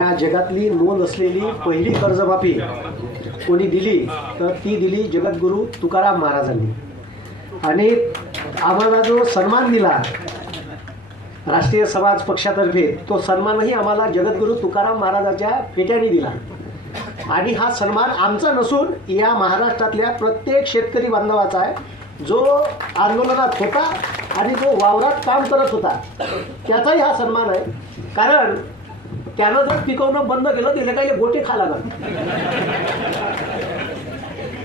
या जगातली नोंद असलेली पहिली कर्जमाफी कोणी दिली तर ती दिली जगद्गुरू तुकाराम महाराजांनी. आणि आम्हाला जो सन्मान दिला राष्ट्रीय समाज पक्षातर्फे तो सन्मानही आम्हाला जगद्गुरू तुकाराम महाराजाच्या पेट्याने दिला. आणि हा सन्मान आमचा नसून या महाराष्ट्रातल्या प्रत्येक शेतकरी बांधवाचा आहे. जो आंदोलनात होता आणि जो वावरात काम करत होता त्याचाही हा सन्मान आहे. कारण त्यानं जर पिकवणं बंद केलं त्याला काही गोटे खा लागत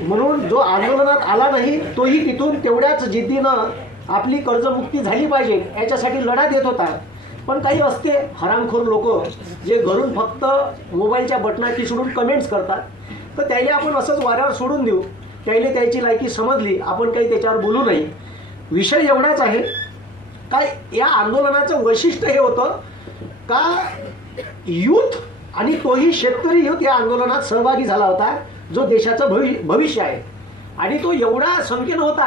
म्हणून जो आंदोलनात आला नाही तोही तिथून तेवढ्याच जिद्दीनं आपली कर्जमुक्ती झाली पाहिजे याच्यासाठी लढा देत होता. पण काही असते हरामखोर लोक जे घरून फक्त मोबाईलच्या बटनाची सोडून कमेंट्स करतात. तर त्याने आपण असंच वाऱ्यावर सोडून देऊ. त्याने त्याची लायकी समजली आपण काही त्याच्यावर बोलू नाही. विषय एवढाच आहे. काय या आंदोलनाचं वैशिष्ट्य हे होतं का युथ आणि तोही शेतकरी युथ या आंदोलनात सहभागी झाला होता जो देशाचं भवि भविष्य आहे. आणि तो एवढा संकीर्ण होता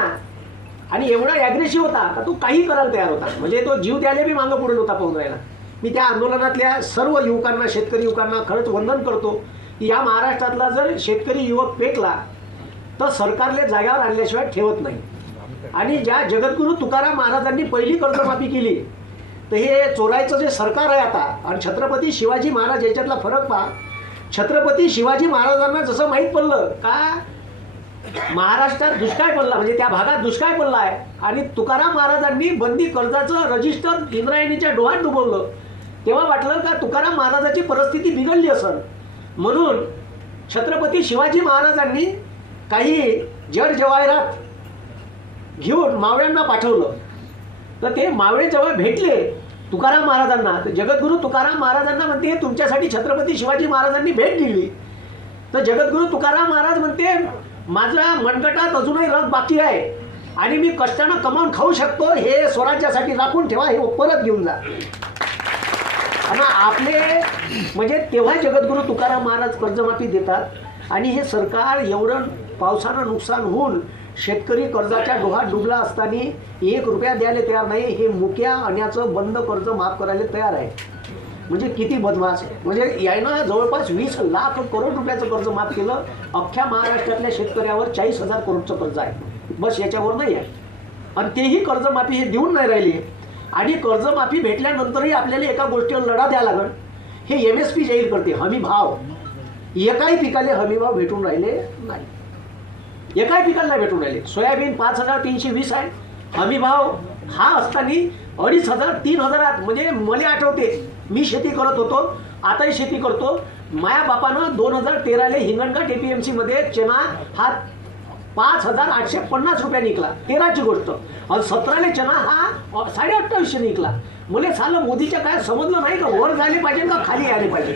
आणि एवढा ॲग्रेसिव्ह होता का तो काही करायला तयार होता. म्हणजे तो जीव द्यायला बी मागं पुढे होता पाहून राहिला मी त्या आंदोलनातल्या सर्व युवकांना शेतकरी युवकांना खरंच वंदन करतो की या महाराष्ट्रातला जर शेतकरी युवक पेटला तर सरकारले जाग्यावर आणल्याशिवाय ठेवत नाही. आणि ज्या जगद्गुरू तुकाराम महाराजांनी पहिली कर्जमाफी केली तर हे चोरायचं जे सरकार आहे आता आणि छत्रपती शिवाजी महाराज याच्यातला फरक पहा. छत्रपती शिवाजी महाराजांना जसं माहीत पडलं का? महाराष्ट्रात दुष्काळ पडला म्हणजे त्या भागात दुष्काळ पडला आहे. आणि तुकाराम महाराजांनी बंदी कर्जाचं रजिस्टर इंद्रायणीच्या डोहात डुबवलं. तेव्हा वाटलं का तुकाराम महाराजाची परिस्थिती बिघडली असेल? म्हणून छत्रपती शिवाजी महाराजांनी काही जड जवाहिरात घेऊन मावळ्यांना पाठवलं. तर ते मावळे जेव्हा भेटले तुकाराम महाराजांना तर जगद्गुरू तुकाराम महाराजांना म्हणते हे तुमच्यासाठी छत्रपती शिवाजी महाराजांनी भेट दिली. तर जगद्गुरू तुकाराम महाराज म्हणते माझा मनगटात अजूनही रग बाकी आहे आणि मी कष्टानं कमावून खाऊ शकतो हे स्वराज्यासाठी राखून ठेवा हे परत घेऊन जा. आणि आपले म्हणजे तेव्हा जगद्गुरू तुकाराम महाराज कर्जमाफी देतात आणि हे सरकार एवढं पावसानं नुकसान होऊन शेतकरी कर्जाच्या डोहात डुबला असताना एक रुपया द्यायला तयार नाही हे मुक्या आणण्याचं बंद कर्ज माफ करायला तयार आहे. म्हणजे किती बदमाश म्हणजे यानं जवळपास वीस लाख करोड रुपयाचं कर्ज माफ केलं अख्ख्या महाराष्ट्रातल्या शेतकऱ्यावर चाळीस हजार करोडचं कर्ज आहे. बस याच्यावर नाही आहे. आणि तेही कर्जमाफी हे देऊन नाही राहिली. आणि कर्जमाफी भेटल्यानंतरही आपल्याला एका गोष्टीवर लढा द्यावा लागल. हे एम एस पी जाहीर करते हमी भाव. एकाही पिकाले हमी भाव भेटून राहिले नाही. एकाही पिकाला भेटून राहिले. सोयाबीन पाच हजार तीनशे वीस आहे. हमी भाव हा असताना अडीच हजार तीन हजारात. म्हणजे मला आठवते मी शेती करत होतो आताही शेती करतो. माया बापानं दोन हजार तेराले हिंगणघाट एपीएमसी मध्ये चना हा पाच हजार आठशे पन्नास रुपये निघला. तेराची गोष्ट. आणि सतराले चना हा साडे अठ्ठावीसशे निघला. मला सालं मोदीच्या काय समजलं नाही का? वर झाले पाहिजे का खाली आले पाहिजे?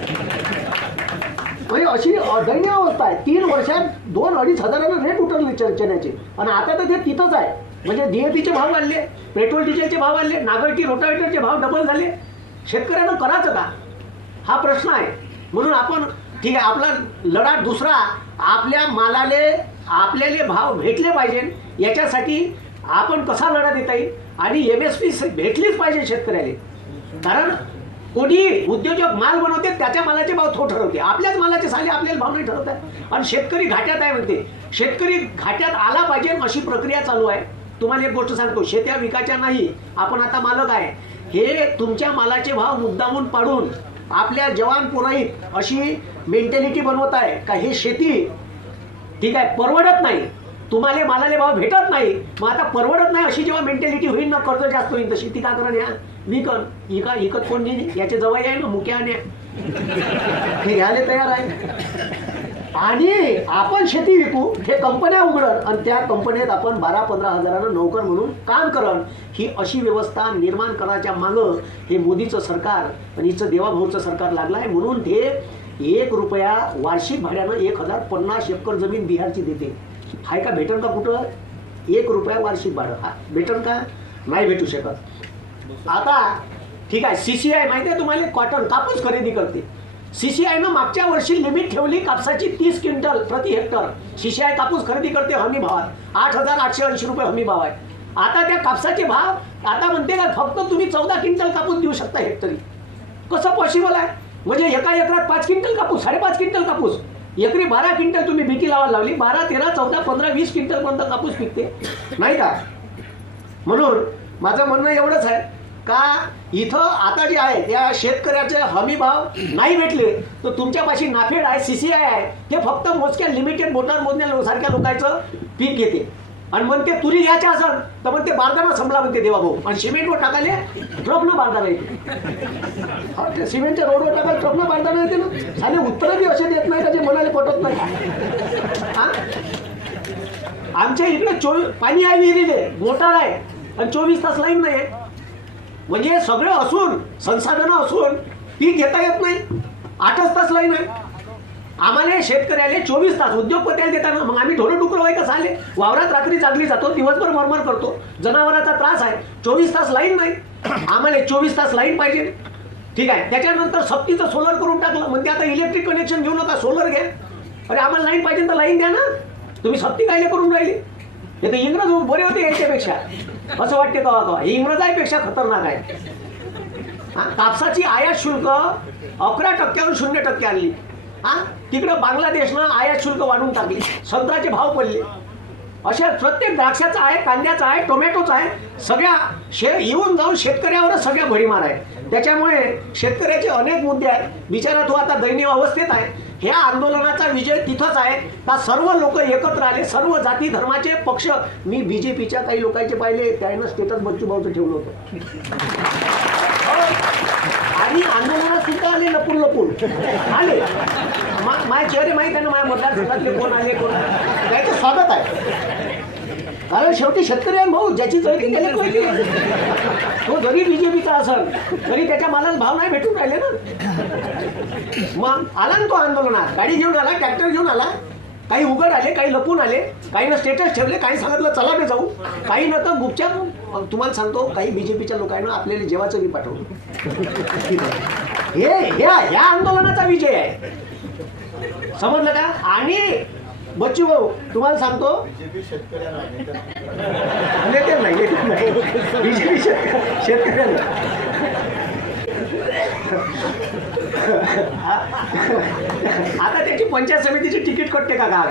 म्हणजे अशी दैन्य अवस्था आहे. तीन वर्षात दोन अडीच हजारानं रेट उतरले चण्याचे. आणि आता तर ते तिथंच आहे. म्हणजे डीएपीचे भाव वाढले पेट्रोल डिझेलचे भाव वाढले नागरिकी रोटावेटरचे भाव डबल झाले. शेतकऱ्यांना करायचं का? हा प्रश्न आहे. म्हणून आपण ठीक आहे आपला लढा दुसरा आपल्या मालाले आपल्याला भाव भेटले पाहिजे. याच्यासाठी आपण कसा लढा देता येईल? आणि एम एस पी भेटलीच पाहिजे शेतकऱ्याला. कारण कोणी उद्योजक माल बनवते त्याच्या मालाचे भाव तो ठरवते. आपल्याच मालाचे साले आपल्याला भाव नाही ठरवत आहे. आणि शेतकरी घाट्यात आहे म्हणते. शेतकरी घाट्यात आला पाहिजे अशी प्रक्रिया चालू आहे. तुम्हाला एक गोष्ट सांगतो शेत्या विकायच्या नाही आपण आता मालक आहे. हे तुमच्या मालाचे भाव मुद्दामून पाडून आपल्या जवान पुराईत अशी मेंटॅलिटी बनवत आहे का हे शेती ठीक आहे परवडत नाही. तुम्हाला मालाले भाव भेटत नाही. मग आता परवडत नाही अशी जेव्हा मेंटॅलिटी होईल ना कर्ज जास्त होईल तर शेती का करण या? विकन इका इकत कोण नाही जवळ आहे ना मुक्या आणि हे घ्यायला तयार आहे. आणि आपण शेती विकू हे कंपन्या उघडन आणि त्या कंपनीत आपण बारा पंधरा हजारानं नोकर म्हणून काम करण ही अशी व्यवस्था निर्माण करायच्या मागं हे मोदीचं सरकार आणि हिचं देवाभाऊचं सरकार लागलं आहे म्हणून ते एक रुपया वार्षिक भाड्यानं एक हजार पन्नास एकर जमीन बिहारची देते हाय का भेटन का कुठं? एक रुपया वार्षिक भाडं. हा भेटन का? नाही भेटू शकत. आता ठीक आहे सी सी आय माहिती आहे तुम्हाला? कॉटन कापूस खरेदी करते. सी सी आयनं मागच्या वर्षी लिमिट ठेवली कापसाची तीस क्विंटल प्रति हेक्टर. सी सी आय कापूस खरेदी करते हमी भावात. आठ हजार आठशे ऐंशी रुपये हमी भाव आहे. आता त्या कापसाचे भाव आता म्हणते का फक्त तुम्ही चौदा क्विंटल कापूस देऊ शकता हेक्टरी. कसं पॉसिबल आहे? म्हणजे एका एकरात पाच क्विंटल कापूस साडेपाच क्विंटल कापूस. एकरी बारा क्विंटल तुम्ही भीती लावायला लावली. बारा तेरा चौदा पंधरा वीस क्विंटल पर्यंत कापूस पिकते? नाही का? म्हणून माझं म्हणणं एवढंच आहे का इथं आता जे आहे त्या शेतकऱ्याचे हमी भाव नाही भेटले तर तुमच्यापाशी नाफेड आहे सीसीआय आहे. हे फक्त मोजक्या लिमिटेड मोटार मोजण्या सारख्या लोकांचं पीक घेते. आणि मग ते तुरी घ्यायचे असेल तर मग ते बारदाना संपला म्हणते देवा भाऊ. आणि सिमेंटवर टाकाले ट्रकनं बारदाना येते. सिमेंटच्या रोडवर टाकायला ट्रकनं बारदाना येते ना. आणि उत्तरं बी असे देत नाही का जे मनाला पटत नाही. हा? आमच्या इकडे चोवीस पाणी आहे विहिरीले मोटार आहे आणि चोवीस तास लाईन नाही म्हणजे सगळं असून संसाधनं असून पीक घेता येत नाही. आठच तास लाईन आहे. आम्हाला शेतकऱ्याला चोवीस तास उद्योगपत्याला देताना मग आम्ही ढोरं डुकरं व्हाय वावरात रात्री चांगली जातो दिवसभर मरमर करतो. जनावराचा त्रास आहे. चोवीस तास लाईन नाही. आम्हाला चोवीस तास लाईन पाहिजे. ठीक आहे. त्याच्यानंतर सक्तीचं सोलर करून टाकलं. म्हणजे आता इलेक्ट्रिक कनेक्शन घेऊ नका सोलर घ्या. अरे आम्हाला लाईन पाहिजे तर लाईन द्या ना. तुम्ही सक्ती कायले करून राहिली? हे तर इंग्रज बरे होते याच्यापेक्षा. असं वाटते कवा कवा. हे इंग्रजापेक्षा खतरनाक आहे. कापसाची आयात शुल्क अकरा टक्क्यावर शून्य टक्के आणली. हा? तिकडं बांगलादेशनं आयात शुल्क वाढून टाकली. संत्र्याचे भाव पडले. अशा प्रत्येक द्राक्षाचा आहे कांद्याचा आहे टोमॅटोचा आहे सगळ्या शे येऊन जाऊन शेतकऱ्यावरच सगळ्या भडीमार आहे. त्याच्यामुळे शेतकऱ्याचे अनेक मुद्दे आहेत. बिचारा तो आता दयनीय अवस्थेत आहे. ह्या आंदोलनाचा विजय तिथंच आहे. का सर्व लोक एकत्र आले सर्व जाती धर्माचे पक्ष मी बीजेपीच्या काही लोकांचे पाहिले त्यानं स्टेटस बच्चू भाऊचं ठेवलं होतं. आणि आंदोलनात सुद्धा आले लपून लपून. आले. माझे चेहरे माहीत आहे ना माझ्या मतदारसंघातले कोण आले कोण त्याचं स्वागत आहे. कारण शेवटी शेतकरी आहे भाऊ ज्याची जळती त्याला कळते. तो जरी बीजेपीचा असेल तरी त्याच्या मालाला भाव नाही भेटून राहिले ना. मग आला ना तो आंदोलनात. गाडी घेऊन आला ट्रॅक्टर घेऊन आला. काही उघड आले काही लपून आले काही ना स्टेटस ठेवले काही सांगितलं चला मी जाऊ. काही न तर गुपचाप तुम्हाला सांगतो काही बीजेपीच्या लोकांना आपल्याला जेवाचं मी पाठवलं. हे ह्या ह्या आंदोलनाचा विजय आहे. समजलं का? आणि बच्चू भाऊ तुम्हाला सांगतो. नेते नाही बीजेपी शेतकऱ्यांना आता त्याची पंचायत समितीची तिकीट कटते का का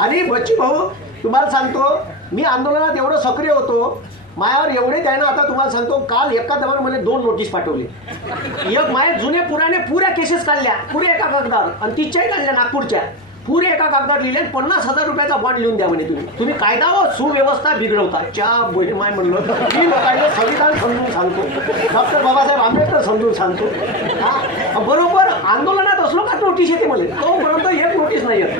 आणि बच्चू भाऊ तुम्हाला सांगतो मी आंदोलनात एवढं सक्रिय होतो मायावर एवढे त्यानं आता तुम्हाला सांगतो काल एका दमान मला दोन नोटीस पाठवली. एक माया जुने पुराने पुऱ्या केसेस काढल्या पुरे एका कागदावर आणि तिच्याही काढल्या नागपूरच्या. पुरे एका कागदात लिहिले पन्नास हजार रुपयाचा बॉन्ड लिहून द्या म्हणे तुम्ही. तुम्ही कायदा व सुव्यवस्था बिघडवता. च्या बहीण माय म्हणलं. मी लोकांना संविधान समजून सांगतो. डॉक्टर बाबासाहेब आंबेडकर समजून सांगतो. हा? बरोबर आंदोलनात असलो का नोटीस येते मला तोपर्यंत एक नोटीस नाही येत.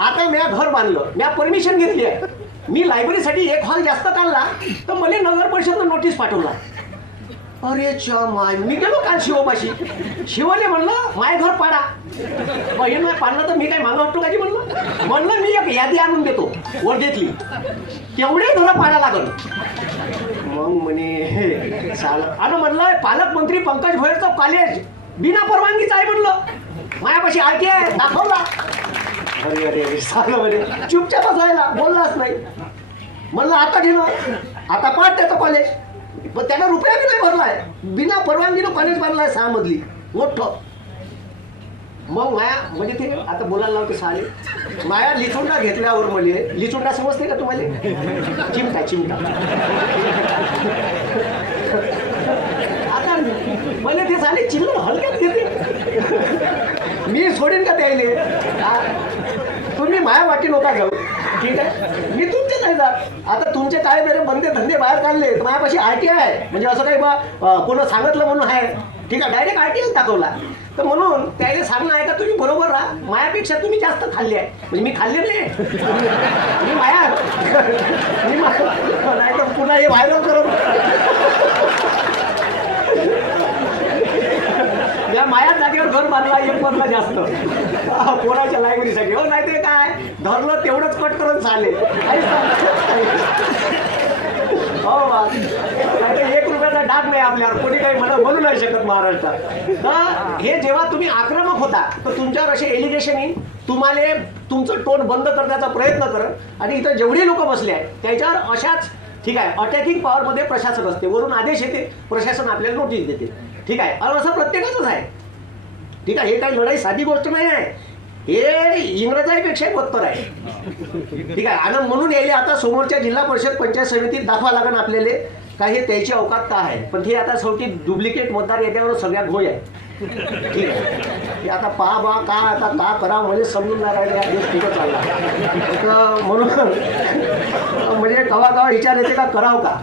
आता म्या घर बांधलं. म्या परमिशन घेतली आहे. मी लायब्ररीसाठी एक हॉल जास्त काढला तर मला नगर परिषदनं नोटीस पाठवला. अरे च्या माय मी गेलो काल शिवपाशी शिवले म्हणलं माय घर पाडा. बहीण नाही पाडलं तर मी काय मागं वाटतो काही म्हणलं? म्हणलं मी एक यादी आणून देतो वर्धेतली तेवढे घरं पाडा लागल. मग म्हणे चाल. आणि म्हणलं पालकमंत्री पंकज भोयरचं कॉलेज बिना परवानगीचं आहे म्हणलं. मायापाशी आयटी आहे दाखवला. अरे अरे अरे सांगा म्हणे चुपचाप असायला बोललाच नाही. म्हणलं आता घेणं आता पाठ त्याचं कॉलेज पण त्याला रुपया बी नाही भरलाय. बिना परवानगीनं कॉलेज बांधलाय सहा मधली मोठं. मग माया म्हणजे ते आता बोलायला लावते साडी. माया लिचुंडा घेतल्यावर म्हणजे लिचुंडा समजते का तुम्हाला? चिमटा चिमटा. आता मला ते साडी चिल्लर हलक्यात घेते. मी सोडेन का त्याले? तुम्ही माया वाटी नका जाऊ. ठीक आहे? मी तू नाही जात. आता तुमचे काय बरे बंदे धंदे बाहेर काढले. तर माझ्यापाशी आर टी आहे. म्हणजे असं काही बा अं, कोण सांगितलं म्हणून आहे. ठीक आहे डायरेक्ट आर टी आय दाखवला. तर म्हणून त्याला सांगणं आहे का तुम्ही बरोबर राहा. मायापेक्षा तुम्ही जास्त खाल्ले आहे. म्हणजे मी खाल्ले नाही. मी माया मी नाही तर पुन्हा हे व्हायरल करत या माया जागेवर घर बांधला एक बदला जास्त. कोणाच्या लायब्ररीसाठी हो नाही ते काय? धरलं तेवढंच कट करून चाले हो बा. एक रुपयाचा डाग नाही आपल्यावर. कोणी काही मला बोलू नाही शकत महाराष्ट्रात. तर हे जेव्हा तुम्ही आक्रमक होता तर तुमच्यावर असे एलिगेशन येईल. तुम्हाला तुमचं टोन बंद करण्याचा प्रयत्न करत आणि इथं जेवढे लोक बसले आहेत त्याच्यावर अशाच ठीक आहे अटॅकिंग पॉवरमध्ये प्रशासन असते. वरून आदेश येते. प्रशासन आपल्याला नोटीस देते. ठीक आहे? असं प्रत्येकाचंच आहे. ठीक आहे? हे काही लढाई साधी गोष्ट नाही आहे. हे इंग्रजांपेक्षा बत्तर आहे. ठीक आहे. आणि म्हणून यायले आता समोरच्या जिल्हा परिषद पंचायत समितीत दाखवा लागेल आपल्याला. का हे त्याची अवकात का आहे? पण हे आता शेवटी डुप्लिकेट मतदार येत्यावर सगळ्या घोय आहे. ठीक आहे. आता पहा बा का आता का करावं म्हणजे समजून नाही राहिले. या दिवस कुठं चालला. तर म्हणून म्हणजे कवा कवा विचार येते का करावं का?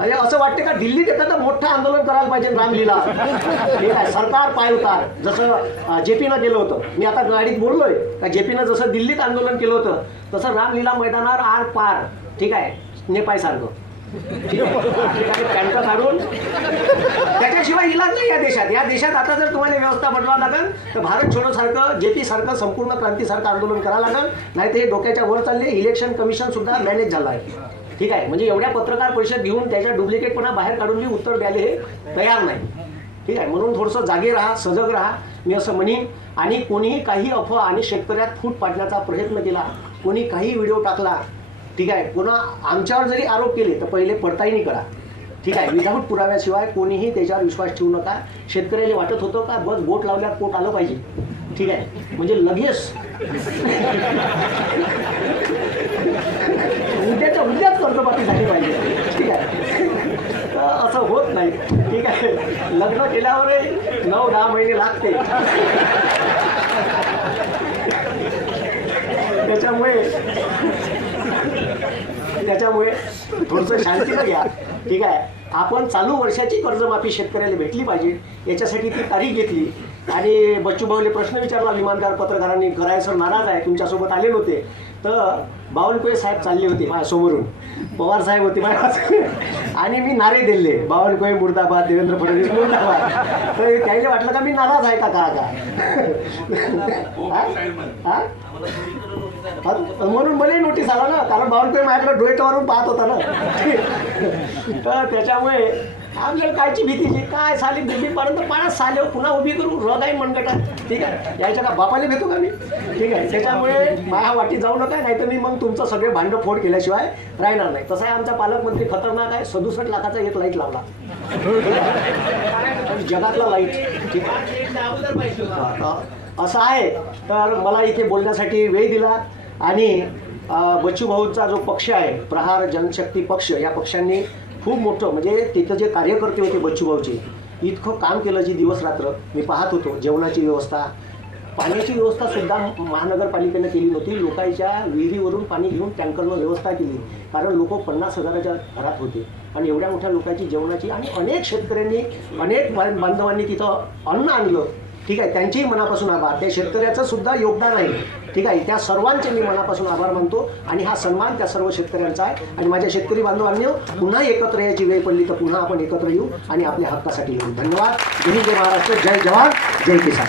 अरे असं वाटतं का दिल्लीत एखादं मोठं आंदोलन करायला पाहिजे रामलीला. ठीक आहे सरकार पाय उतार. जसं जे पीनं केलं होतं. मी आता गाडीत बोललोय का जे पीनं जसं दिल्लीत आंदोलन केलं होतं तसं रामलीला मैदानावर आर पार. ठीक आहे? नेपाळसारखं. सारखं पॅन्ट काढून. त्याच्याशिवाय इलाज नाही या देशात. या देशात आता जर तुम्हाला व्यवस्था बनवावं लागेल तर भारत छोडो सारखं जे पी सारखं संपूर्ण क्रांतीसारखं आंदोलन करावं लागेल. नाही ते हे डोक्याच्या वर चालले. इलेक्शन कमिशन सुद्धा मॅनेज झालं आहे. ठीक आहे. म्हणजे एवढ्या पत्रकार परिषद घेऊन त्याच्या डुप्लिकेटपणा बाहेर काढून मी उत्तर द्यायला हे तयार नाही. ठीक आहे. म्हणून थोडंसं जागे राहा सजग राहा. मी असं म्हणेन. आणि कोणीही काही अफवा आणि शेतकऱ्यात फूट पाडण्याचा प्रयत्न केला कोणी काही व्हिडिओ टाकला ठीक आहे. पुन्हा आमच्यावर जरी आरोप केले तर पहिले पडताळणी करा. ठीक आहे. विदाऊट पुराव्याशिवाय कोणीही त्याच्यावर विश्वास ठेवू नका. शेतकऱ्याला वाटत होतं का बस बोट लावल्यावर पोट आलं पाहिजे. ठीक आहे. म्हणजे लगेच. उद्याच्या कर्जमाफी झाली पाहिजे. ठीक आहे. असं होत नाही. ठीक आहे. लग्न केल्यावरही नऊ दहा महिने लागते त्याच्यामुळे त्याच्यामुळे थोडंसं शांतीनं घ्या. ठीक आहे. आपण चालू वर्षाची कर्जमाफी शेतकऱ्याला भेटली पाहिजे. याच्यासाठी ती तारीख घेतली. आणि बच्चू भाऊले प्रश्न विचारला विमानदार पत्रकारांनी घरायसर नाराज आहे तुमच्यासोबत आले नव्हते. तर बावनकुळे साहेब चालले होते माझ्यासमोरून पवार साहेब होते माझ्या आणि मी नारे दिले. बावनकुळे मुर्दाबाद देवेंद्र फडणवीस मुर्दाबाद. तर त्याला वाटलं का मी नाराज आहे का का का म्हणून मला नोटीस आला ना. कारण बावनकुळे माझ्याकडे डोळेटावरून पाहत होता ना. तर त्याच्यामुळे आपल्याला कायची भीतीची काय साली बिल्डी पाण्यात साले पुन्हा उभी करू रग आहे मनगटा ठीक आहे? यायच्या का बापाला भेटू का मी? ठीक आहे? त्याच्यामुळे माझ्या वाटी जाऊ नका नाहीतर मी मग तुमचं सगळे भांडं फोड केल्याशिवाय राहणार नाही. तसं आहे आमचा पालकमंत्री खतरनाक आहे. सदुसष्ट लाखाचा एक लाइट लावला. जगातला लाइट ठीक आहे? असं आहे तर मला इथे बोलण्यासाठी वेळ दिला आणि अ, बच्चू भाऊचा जो पक्ष आहे प्रहार जनशक्ती पक्ष या पक्षांनी खूप मोठं म्हणजे तिथं जे कार्यकर्ते होते बच्चूभाऊचे इतकं काम केलं जी दिवस रात्र मी पाहत होतो जेवणाची व्यवस्था. पाण्याची व्यवस्था सुद्धा महानगरपालिकेनं केली नव्हती लोकांच्या विहिरीवरून पाणी घेऊन टँकरवर व्यवस्था केली कारण लोक पन्नास हजाराच्या घरात होते. आणि एवढ्या मोठ्या लोकांची जेवणाची आणि अनेक शेतकऱ्यांनी अनेक बांधवांनी तिथं अन्न आणलं. ठीक आहे त्यांचेही मनापासून आभार. त्या शेतकऱ्याचं सुद्धा योगदान आहे. ठीक आहे त्या सर्वांचे मी मनापासून आभार मानतो आणि हा सन्मान त्या सर्व शेतकऱ्यांचा आहे. आणि माझ्या शेतकरी बांधवांनी पुन्हा एकत्र यायची वेळ पडली तर पुन्हा आपण एकत्र येऊ आणि आपल्या हक्कासाठी येऊ धन्यवाद. जय जय महाराष्ट्र. जय जवान जय किसान.